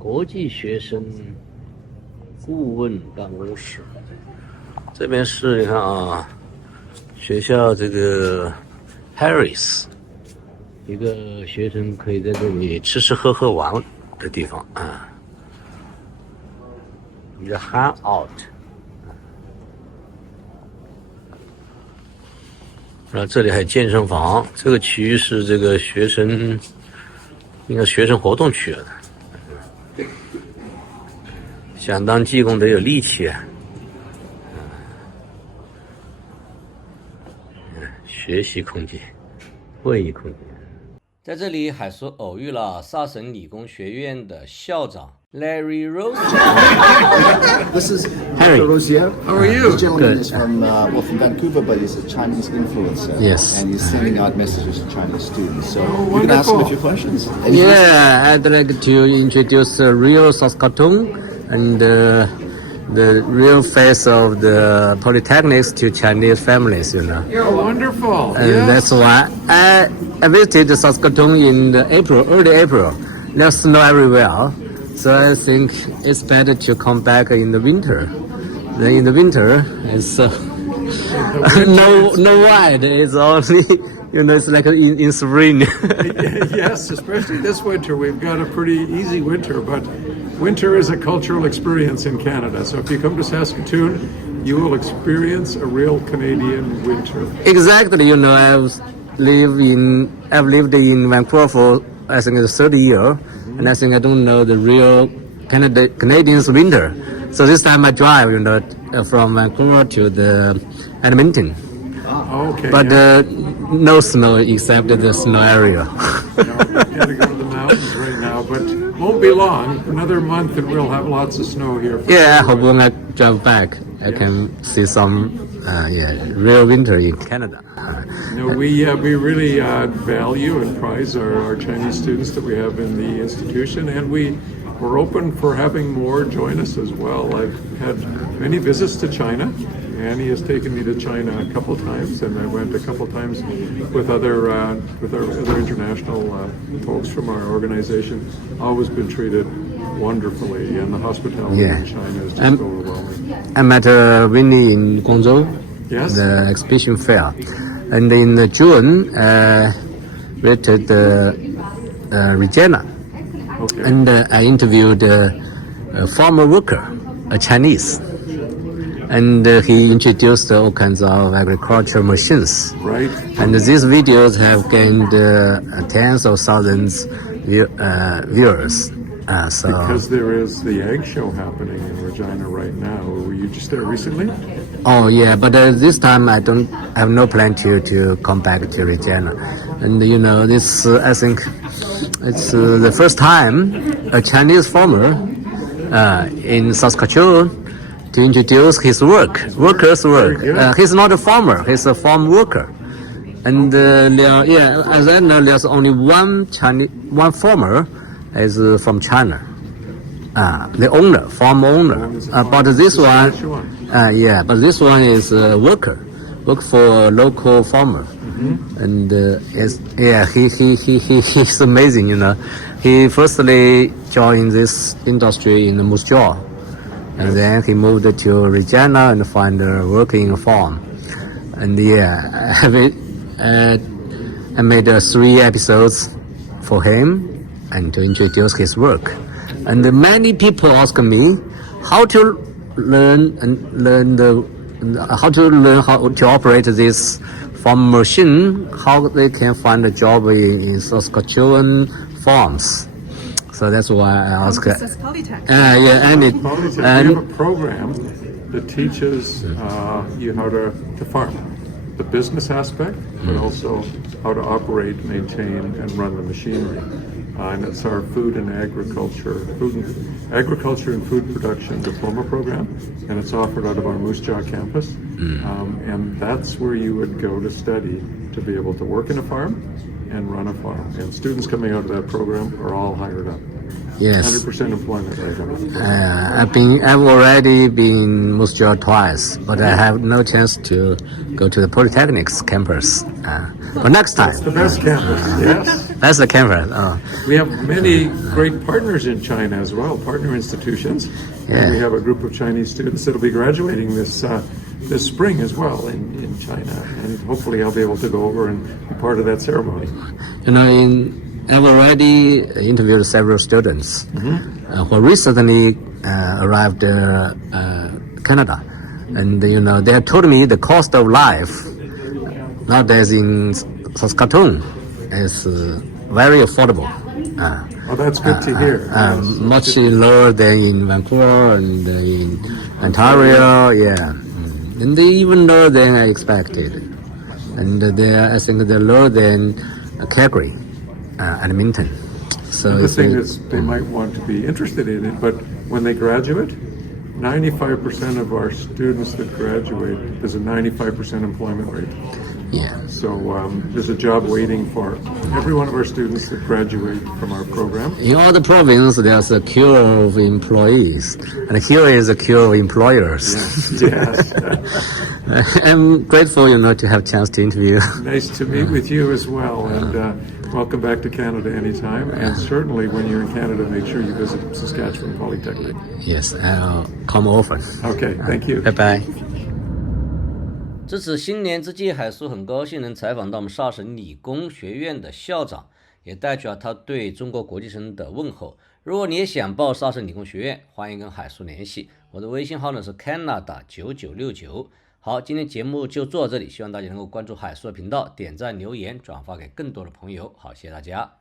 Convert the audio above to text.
国际学生顾问办公室。这边是你看啊，学校这个 Paris， 一个学生可以在这里吃吃喝喝玩的地方啊。一个 hangout。然后这里还有健身房，这个区域是这个学生，应该学生活动区了。想当技工得有力气啊！学习空间、会议空间。在这里，海叔偶遇了萨省理工学院的校长 Larry Rose. This is Harry. Rosier. How are you? This gentleman Good. is from Vancouver, but he's a Chinese influencer. Yes. And he's sending out messages to Chinese students. So you can wonderful. ask him a few questions. Any Yeah, I'd like to introduce the real Saskatoon and the real face of the polytechnics to Chinese families, you know. You're wonderful. And Yes. that's why I visited Saskatoon in early April. There's snow everywhere, so I think it's better to come back in the winter. Then in the winter, it's no white. It's only it's like in spring. Yes, especially this winter. We've got a pretty easy winter, but winter is a cultural experience in Canada. So if you come to Saskatoon, you will experience a real Canadian winter. Exactly. I've lived in Vancouver for I think it's 30 years, and I think I don't know the real Canadian's winter. So this time I drive, from Vancouver to the Edmonton. Okay. But no snow except the snow area. Got to go to the mountains right now, but won't be long. Another month and we'll have lots of snow here. Yeah, I hope when I drive back, I can see some real winter in Canada. We really value and prize our Chinese students that we have in the institution, and we're open for having more join us as well. I've had many visits to China. Annie has taken me to China a couple times, and I went a couple times with other international folks from our organization. Always been treated wonderfully, and the hospitality in China is just overwhelming. I met Winnie in Guangzhou, Yes. the exhibition fair, and in June, visited Regina, Okay. and I interviewed a former worker, a Chinese. And he introduced all kinds of agricultural machines. Right. And these videos have gained tens of thousands viewers. Because there is the egg show happening in Regina right now. Were you just there recently? Oh yeah, but this time I have no plan to come back to Regina. And this I think it's the first time a Chinese farmer in Saskatchewan to introduce his worker's work. He's not a farmer, he's a farm worker. And as I know, there's only one farmer is from China. The farm owner. But this one, but this one is a work for a local farmer. Mm-hmm. And he's amazing, He firstly joined this industry in Moose Jaw. And then he moved to Regina and find work in a farm. And I made 3 episodes for him and to introduce his work. And many people ask me how to learn how to operate this farm machine, how they can find a job in Saskatchewan farms. So that's why I asked. Polytech. And we have a program that teaches you how to farm, the business aspect, but also how to operate, maintain, and run the machinery. And it's our food and agriculture and food production diploma program, and it's offered out of our Moose Jaw campus. And that's where you would go to study to be able to work in a farm and run a farm. And students coming out of that program are all hired up. Yes. 100% employment right now. I've already been Moose Jaw twice, but I have no chance to go to the Polytechnics campus. But next time. It's the best campus, yes. That's the campus. We have many great partners in China as well, partner institutions. Yeah. And we have a group of Chinese students that'll be graduating this spring as well in China. And hopefully I'll be able to go over and be part of that ceremony. I've already interviewed several students who recently arrived Canada. And, they have told me the cost of life nowadays in Saskatoon is very affordable. Oh, that's good to hear. Much lower than in Vancouver and in Ontario, yeah. And they even lower than I expected. And I think they're lower than Calgary, Edmonton. So The thing is, they might want to be interested in it, but when they graduate, 95% of our students that graduate, there's a 95% employment rate. yeah. So there's a job waiting for every one of our students that graduate from our program. In all the province, there's a queue of employees, and here is a queue of employers. Yes. I'm grateful, to have a chance to interview. Nice to meet with you as well, and welcome back to Canada anytime. And certainly when you're in Canada, make sure you visit Saskatchewan Polytechnic. Yes, I'll come often. Okay, thank you. Bye bye. 这次新年之际，海叔很高兴能采访到我们萨省理工学院的校长，也带去了他对中国国际生的问候。如果你也想报萨省理工学院，欢迎跟海叔联系，我的微信号呢是 Canada9969。好，今天节目就做到这里，希望大家能够关注海叔的频道，点赞、留言、转发给更多的朋友。好，谢谢大家。